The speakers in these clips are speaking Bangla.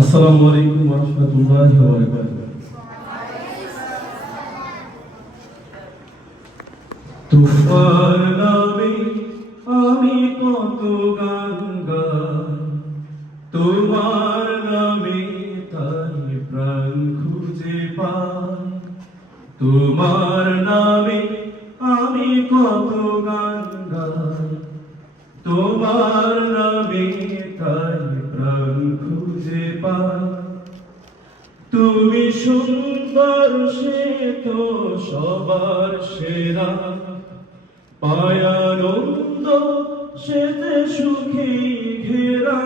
আসসালামু আলাইকুম ওয়া রাহমাতুল্লাহি ওয়া বারাকাতুহু। তোমার নামে আমি কত গান গাই। তোমার নামে তাই প্রাণ খুঁজে পাই। তোমার নামে আমি কত গান তোমার নামে তুমি সুন্দর, সে তো সবার সেরা। পায়ানন্দ সেতে সুখী ঘেরা।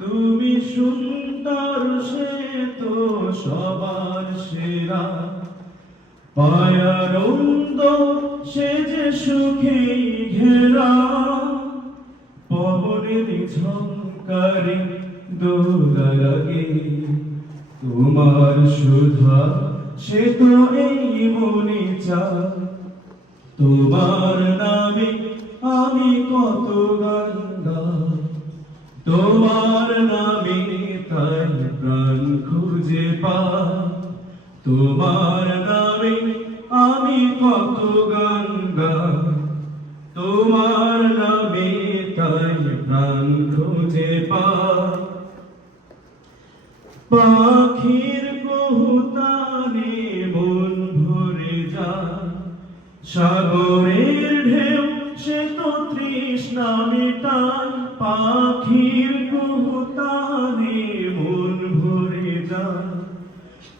তুমি সুন্দর, সে তো সবার সেরা। পায়ানন্দ সে যে সুখী ঘেরা। পবনের ঝঙ্কারে দোলা লাগে তোমার সুধা, সে তো এই মনে চায়। তোমার নামে আমি কত গান তোমার নামে তাই প্রাণ খুঁজে পাই। তোমার নামে আমি কত গান তোমার নামে তাই প্রাণ খুঁজে পাই। পাখির কহুতানে মন ভরে যায়। সাগরের ঢেউ সে তো তৃষ্ণা মেটায়। পাখির কহুতানে মন ভরে যায়।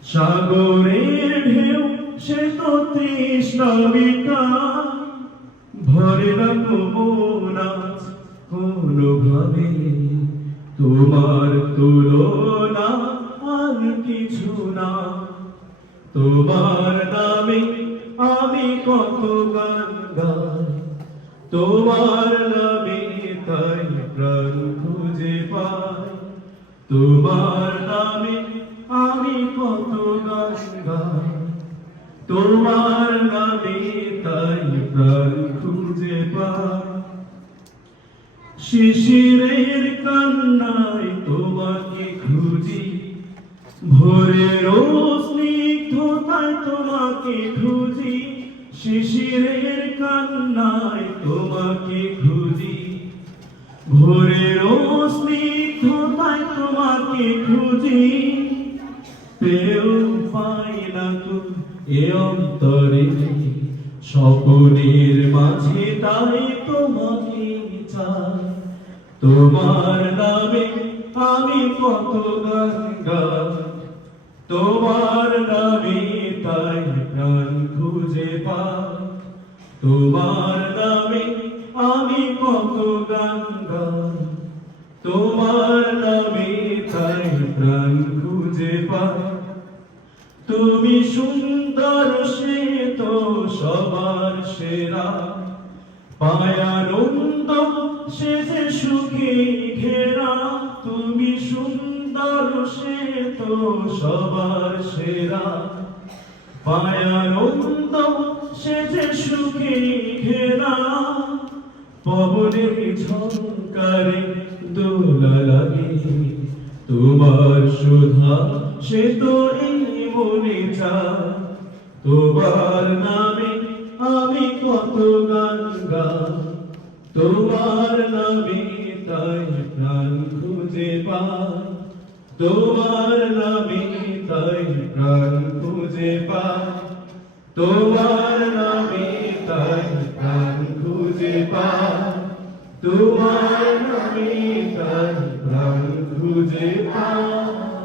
সাগরের ঢেউ সে তো তৃষ্ণা মেটায়। ভরে না নাচ কোনোভাবে। তোমার তুলনা কিছু না। তোমার নামে আমি কত গান গাই। তোমার নামে তাই প্রাণ খুঁজে পাই। তোমার নামে আমি কত গান গাই। তোমার নামে তাই প্রাণ খুঁজে পাই। শিশিরের কান্নায় তোমাকে খুঁজি ভোরের স্নিগ্ধতায় তোমাকে খুঁজি, শিশিরের কান্নায় তোমাকে খুঁজি। ভোরের স্নিগ্ধতায় তোমাকে খুঁজি পেও পাই না তো এ অন্তরে। স্বপনের মাঝে তাই তোমাকে চাই, তোমার নামে আমি কত গান গাই। তোমার নামে তাই প্রাণ খুঁজে পাই। তোমার নামে আমি কত গান গাই। তোমার নামে তাই প্রাণ খুঁজে পাই। তুমি সুন্দর, সে তো সবার সেরা। পায়ানন্দ সে যে সুখী ঘেরা। সে তো সবার সেরা। পায়ানন্দ সে যে সুখী ঘেরা। পবনের ঝঙ্কারে দোলা তোমার সুধা, সে তো এই মনে চায়। তোমার নামে আমি কত গান গাই। তোমার নামে তাই প্রাণ খুঁজে পাই। তোমার নামে তাই প্রাণ খুঁজে পা তোমার নামে তাই প্রাণ খুঁজে পা তোমার নামে তাই প্রাণ খুঁজে পাই।